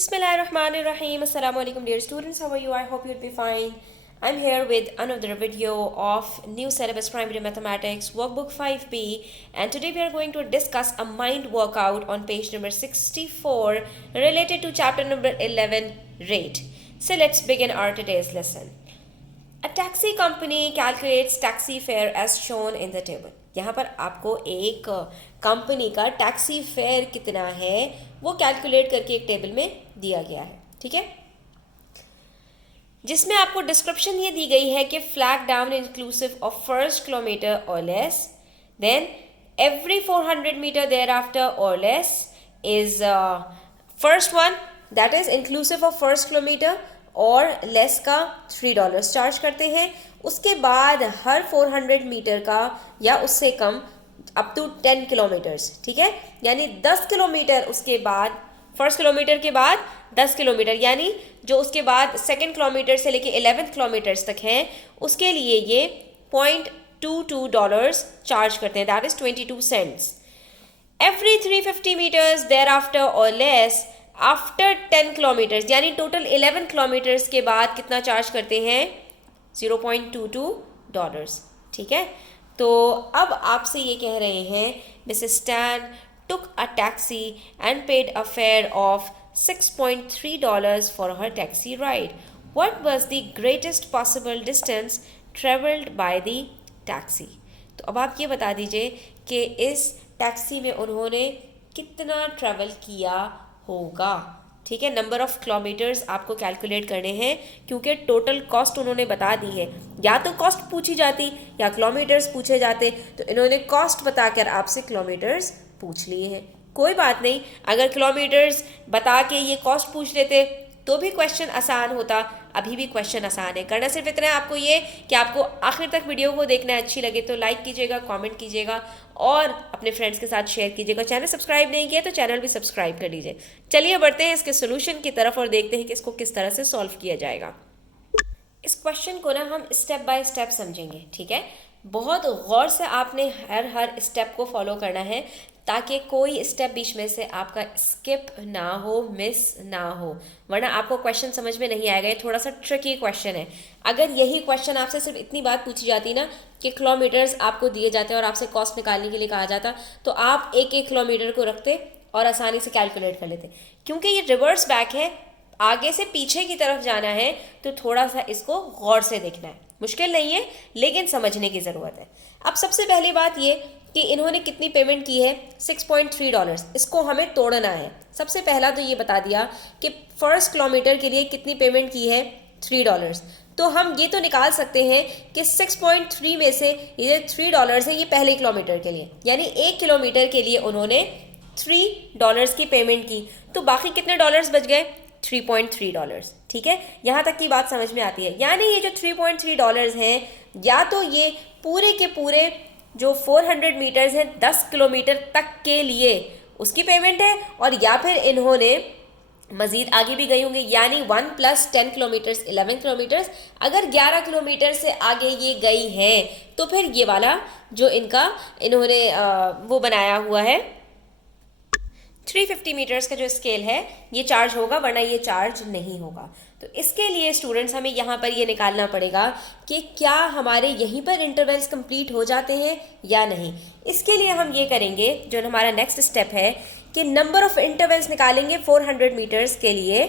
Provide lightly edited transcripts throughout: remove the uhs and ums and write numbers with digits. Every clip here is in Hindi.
Bismillahirrahmanirrahim. Assalamu alaikum dear students. How are you? I hope you'll be fine. I'm here with another video of new syllabus primary mathematics workbook 5B, and today we are going to discuss a mind workout on page number 64 related to chapter number 11 rate. So let's begin our today's lesson. A taxi company calculates taxi fare as shown in the table. यहाँ पर आपको एक कंपनी का टैक्सी फेयर कितना है वो कैलकुलेट करके एक टेबल में दिया गया है, ठीक है, जिसमें आपको डिस्क्रिप्शन ये दी गई है कि flag down inclusive of first kilometre or less, then every 400 metre there after और less is first one that is inclusive of first kilometre or less का $3 चार्ज करते हैं। उसके बाद हर 400 मीटर का या उससे कम अप टू 10 किलोमीटर्स, ठीक है, यानी 10 किलोमीटर उसके बाद फर्स्ट किलोमीटर के बाद 10 किलोमीटर, यानी जो उसके बाद सेकेंड किलोमीटर से लेके 11th किलोमीटर्स तक हैं उसके लिए ये $0.22 चार्ज करते हैं, that is 22 cents. Every 350 metres there after और लेस आफ्टर 10 किलोमीटर्स, यानी टोटल 11 किलोमीटर्स के बाद कितना चार्ज करते हैं, $0.22, ठीक है। तो अब आपसे ये कह रहे हैं Mrs stand took a taxi and paid a fare of $6.3 for her taxi ride. What was the greatest possible distance traveled by the taxi? तो अब आप ये बता दीजिए कि इस टैक्सी में उन्होंने कितना ट्रैवल किया होगा, ठीक है। नंबर ऑफ किलोमीटर्स आपको कैलकुलेट करने हैं क्योंकि टोटल कॉस्ट उन्होंने बता दी है। या तो कॉस्ट पूछी जाती या किलोमीटर्स पूछे जाते, तो इन्होंने कॉस्ट बताकर आपसे किलोमीटर्स पूछ लिए हैं। कोई बात नहीं, अगर किलोमीटर्स बता के ये कॉस्ट पूछ लेते तो भी क्वेश्चन आसान होता, अभी भी क्वेश्चन आसान है। करना सिर्फ इतना है आपको ये कि आपको आखिर तक वीडियो को देखना अच्छी लगे तो लाइक कीजिएगा, कमेंट कीजिएगा और अपने फ्रेंड्स के साथ शेयर कीजिएगा। चैनल सब्सक्राइब नहीं किया तो चैनल भी सब्सक्राइब कर लीजिए। चलिए बढ़ते हैं इसके सोल्यूशन की तरफ और देखते हैं कि इसको किस तरह से सॉल्व किया जाएगा। इस क्वेश्चन को ना हम स्टेप बाय स्टेप समझेंगे, ठीक है। बहुत गौर से आपने हर स्टेप को फॉलो करना है ताकि कोई स्टेप बीच में से आपका स्किप ना हो, मिस ना हो, वरना आपको क्वेश्चन समझ में नहीं आएगा। ये थोड़ा सा ट्रिकी क्वेश्चन है। अगर यही क्वेश्चन आपसे सिर्फ इतनी बात पूछी जाती ना कि किलोमीटर्स आपको दिए जाते और आपसे कॉस्ट निकालने के लिए कहा जाता तो आप एक एक किलोमीटर को रखते और आसानी से कैलकुलेट कर लेते। क्योंकि ये रिवर्स बैक है, आगे से पीछे की तरफ जाना है तो थोड़ा सा इसको गौर से देखना है। मुश्किल नहीं है लेकिन समझने की ज़रूरत है। अब सबसे पहली बात ये कि इन्होंने कितनी पेमेंट की है, $6.3। इसको हमें तोड़ना है। सबसे पहला तो ये बता दिया कि फर्स्ट किलोमीटर के लिए कितनी पेमेंट की है, $3। तो हम ये तो निकाल सकते हैं कि 6.3 में से ये $3 है, ये पहले किलोमीटर के लिए, यानी 1 किलोमीटर के लिए उन्होंने $3 की पेमेंट की, तो बाकी कितने डॉलर्स बच गए, $3.3, ठीक है। यहाँ तक की बात समझ में आती है। यानी ये जो $3.3 हैं, या तो ये पूरे के पूरे जो 400 मीटर्स हैं 10 किलोमीटर तक के लिए उसकी पेमेंट है, और या फिर इन्होंने मज़ीद आगे भी गई होंगी, यानी 1 + 10 किलोमीटर्स 11 किलोमीटर्स। अगर 11 किलोमीटर से आगे ये गई हैं तो फिर ये वाला जो इन्होंने वो बनाया हुआ है 350 मीटर्स का जो स्केल है ये चार्ज होगा, वरना ये चार्ज नहीं होगा। तो इसके लिए स्टूडेंट्स हमें यहाँ पर ये निकालना पड़ेगा कि क्या हमारे यहीं पर इंटरवल्स कंप्लीट हो जाते हैं या नहीं। इसके लिए हम ये करेंगे, जो हमारा नेक्स्ट स्टेप है कि नंबर ऑफ इंटरवल्स निकालेंगे 400 मीटर्स के लिए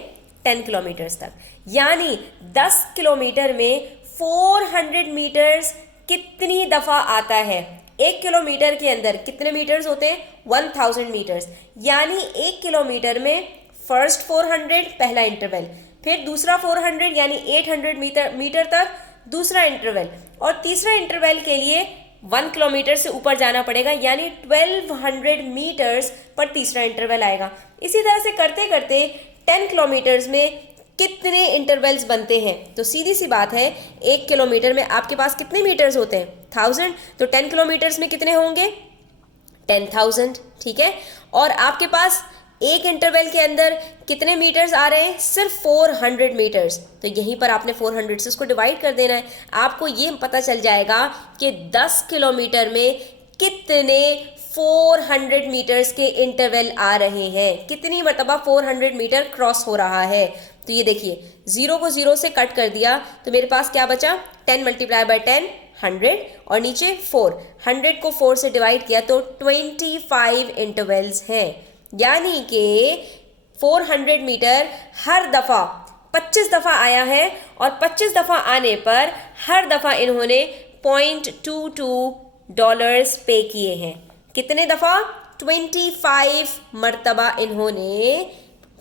10 किलोमीटर्स तक, यानी 10 किलोमीटर में 400 मीटर्स कितनी दफ़ा आता है। 1 किलोमीटर के अंदर कितने मीटर्स होते हैं, 1000 मीटर्स, यानी 1 किलोमीटर में फर्स्ट 400 पहला इंटरवल, फिर दूसरा 400 यानी 800 मीटर तक दूसरा इंटरवल, और तीसरा इंटरवल के लिए 1 किलोमीटर से ऊपर जाना पड़ेगा, यानी 1200 मीटर्स पर तीसरा इंटरवल आएगा। इसी तरह से करते करते 10 किलोमीटर्स में कितने इंटरवल्स बनते हैं। तो सीधी सी बात है, 1 किलोमीटर में आपके पास कितने मीटर्स होते हैं, 1000, तो 10 किलोमीटर्स में कितने होंगे, 10,000, ठीक है। और आपके पास एक इंटरवल के अंदर कितने मीटर्स आ रहे हैं, सिर्फ 400 मीटर्स, तो यहीं पर आपने 400 से उसको डिवाइड कर देना है। आपको ये पता चल जाएगा कि 10 किलोमीटर में कितने 400 मीटर्स के इंटरवल आ रहे हैं, कितनी मरतबा 400 मीटर क्रॉस हो रहा है। तो ये देखिए, 0 को 0 से कट कर दिया तो मेरे पास क्या बचा, 10 मल्टीप्लाई बाय 10 100 और नीचे 4, 100 को 4 से डिवाइड किया तो 25 इंटरवल्स हैं, यानी कि 400 मीटर हर दफ़ा 25 दफ़ा आया है और 25 दफ़ा आने पर हर दफ़ा इन्होंने $0.22 पे किए हैं। कितने दफ़ा, 25 मरतबा इन्होंने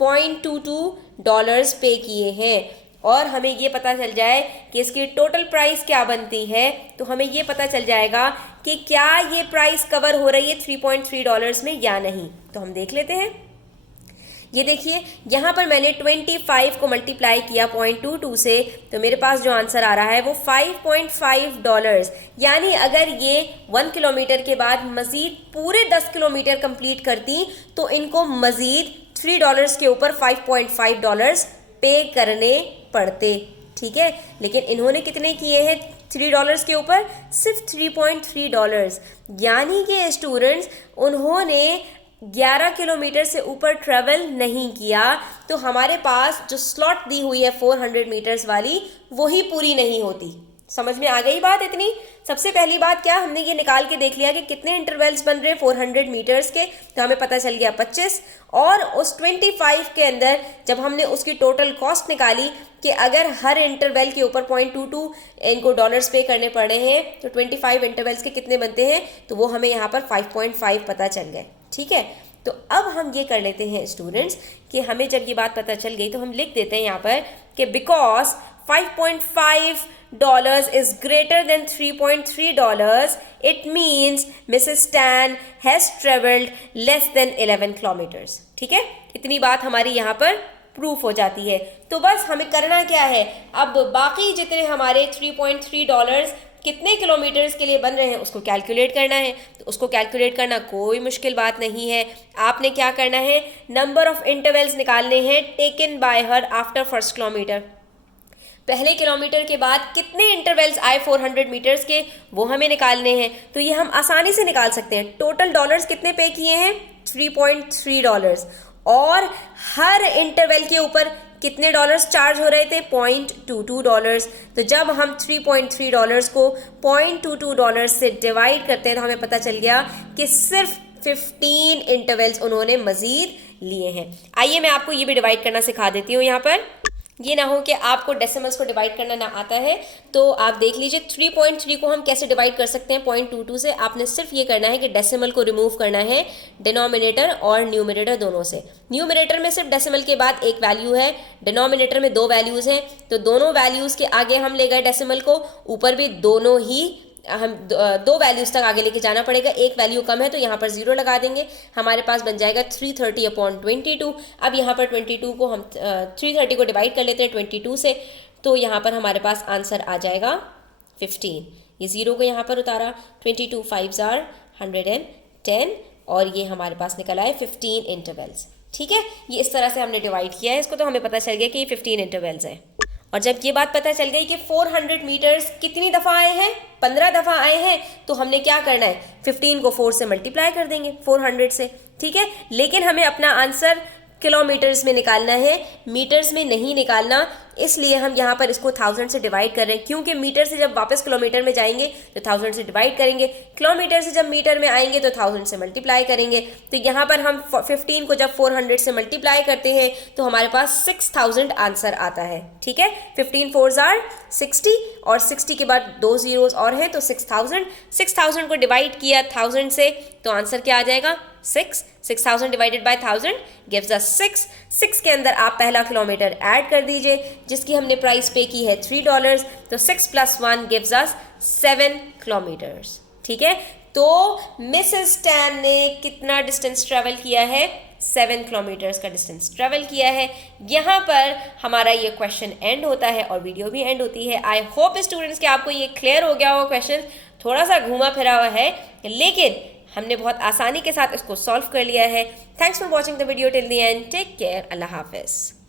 $0.22 पे किए हैं। और हमें ये पता चल जाए कि इसकी टोटल प्राइस क्या बनती है, तो हमें ये पता चल जाएगा कि क्या ये प्राइस कवर हो रही है $3.3 में या नहीं। तो हम देख लेते हैं। ये देखिए, यहाँ पर मैंने 25 को मल्टीप्लाई किया 0.22 से, तो मेरे पास जो आंसर आ रहा है वो $5.5, यानी अगर ये 1 किलोमीटर के बाद मज़ीद पूरे 10 किलोमीटर कंप्लीट करती तो इनको मज़ीद $3 के ऊपर $5.5 पे करने पड़ते। ठीक है, लेकिन इन्होंने कितने किए हैं $3 के ऊपर, सिर्फ $3.3, यानी कि स्टूडेंट्स उन्होंने 11 किलोमीटर से ऊपर ट्रेवल नहीं किया, तो हमारे पास जो स्लॉट दी हुई है 400 मीटर्स वाली वही पूरी नहीं होती। समझ में आ गई बात इतनी। सबसे पहली बात क्या, हमने ये निकाल के देख लिया कि कितने इंटरवल्स बन रहे 400 मीटर्स के, तो हमें पता चल गया 25, और उस 25 के अंदर जब हमने उसकी टोटल कॉस्ट निकाली कि अगर हर इंटरवल के ऊपर 0.22 इनको डॉलर्स पे करने पड़े हैं तो 25 इंटरवल्स के कितने बनते हैं, तो वो हमें यहाँ पर 5.5 पता चल गए। ठीक है, तो अब हम ये कर लेते हैं स्टूडेंट्स कि हमें जब ये बात पता चल गई तो हम लिख देते हैं यहाँ पर कि because $5.5 is greater than $3.3, it means Mrs. Tan has traveled less than 11 kilometers. ठीक है, इतनी बात हमारी यहाँ पर प्रूफ हो जाती है। तो बस हमें करना क्या है, अब बाकी जितने हमारे $3.3 कितने किलोमीटर्स के लिए बन रहे हैं उसको कैलकुलेट करना है। तो उसको कैलकुलेट करना कोई मुश्किल बात नहीं है। आपने क्या करना है, नंबर ऑफ इंटरवल्स निकालने हैं taken by her after first kilometre. पहले किलोमीटर के बाद कितने इंटरवल्स आए 400 मीटर्स के, वो हमें निकालने हैं। तो ये हम आसानी से निकाल सकते हैं। टोटल डॉलर्स कितने पे किए हैं, $3.3, और हर इंटरवल के ऊपर कितने डॉलर्स चार्ज हो रहे थे, $0.22। तो जब हम $3.3 को $0.22 से डिवाइड करते हैं तो हमें पता चल गया कि सिर्फ 15 इंटरवल्स उन्होंने मजीद लिए हैं। आइए मैं आपको ये भी डिवाइड करना सिखा देती हूँ। यहाँ पर ये ना हो कि आपको डेसिमल्स को डिवाइड करना ना आता है, तो आप देख लीजिए 3.3 को हम कैसे डिवाइड कर सकते हैं 0.22 से। आपने सिर्फ ये करना है कि डेसिमल को रिमूव करना है डिनोमिनेटर और न्यूमरेटर दोनों से। न्यूमरेटर में सिर्फ डेसिमल के बाद एक वैल्यू है, डिनोमिनेटर में 2 वैल्यूज़ हैं, तो दोनों वैल्यूज़ के आगे हम ले गए डेसिमल को, ऊपर भी दोनों ही हम 2 वैल्यूज़ तक आगे लेके जाना पड़ेगा। एक वैल्यू कम है तो यहाँ पर 0 लगा देंगे, हमारे पास बन जाएगा 330/22। अब यहाँ पर 22 को हम 330 को डिवाइड कर लेते हैं 22 से, तो यहाँ पर हमारे पास आंसर आ जाएगा 15। ये 0 को यहाँ पर उतारा, 22 5s are 110, और ये हमारे पास निकला है 15 इंटरवल्स। ठीक है, ये इस तरह से हमने डिवाइड किया है इसको, तो हमें पता चल गया कि ये 15 इंटरवल्स हैं। और जब ये बात पता चल गई कि 400 मीटर्स कितनी दफ़ा आए हैं, 15 दफ़ा आए हैं, तो हमने क्या करना है, 15 को 4 से मल्टीप्लाई कर देंगे 400 से। ठीक है, लेकिन हमें अपना आंसर किलोमीटर्स में निकालना है, मीटर्स में नहीं निकालना, इसलिए हम यहाँ पर इसको 1000 से डिवाइड कर रहे हैं, क्योंकि मीटर से जब वापस किलोमीटर में जाएंगे तो 1000 से डिवाइड करेंगे, किलोमीटर से जब मीटर में आएंगे तो 1000 से मल्टीप्लाई करेंगे। तो यहाँ पर हम 15 को जब 400 से मल्टीप्लाई करते हैं तो हमारे पास 6000 आंसर आता है। ठीक है, 15 4s are 60, और 60 के बाद 2 zeros और हैं तो 6000 को डिवाइड किया 1000 से, तो आंसर क्या आ जाएगा, 6। 6000 डिवाइडेड बाय 1000 गिव्स अस 6। 6 के अंदर आप पहला किलोमीटर ऐड कर दीजिए जिसकी हमने प्राइस पे की है $3, तो 6 + 1 गिव्स अस 7 किलोमीटर्स। ठीक है, तो मिसेस टैन ने कितना डिस्टेंस ट्रेवल किया है, 7 किलोमीटर्स का डिस्टेंस ट्रेवल किया है। यहाँ पर हमारा ये क्वेश्चन एंड होता है और वीडियो भी एंड होती है। आई होप स्टूडेंट्स कि आपको ये क्लियर हो गया हो। क्वेश्चन थोड़ा सा घूमा फिरा हुआ है, लेकिन हमने बहुत आसानी के साथ इसको सॉल्व कर लिया है। Thanks for watching the video till the end. Take care. अल्लाह हाफिज़।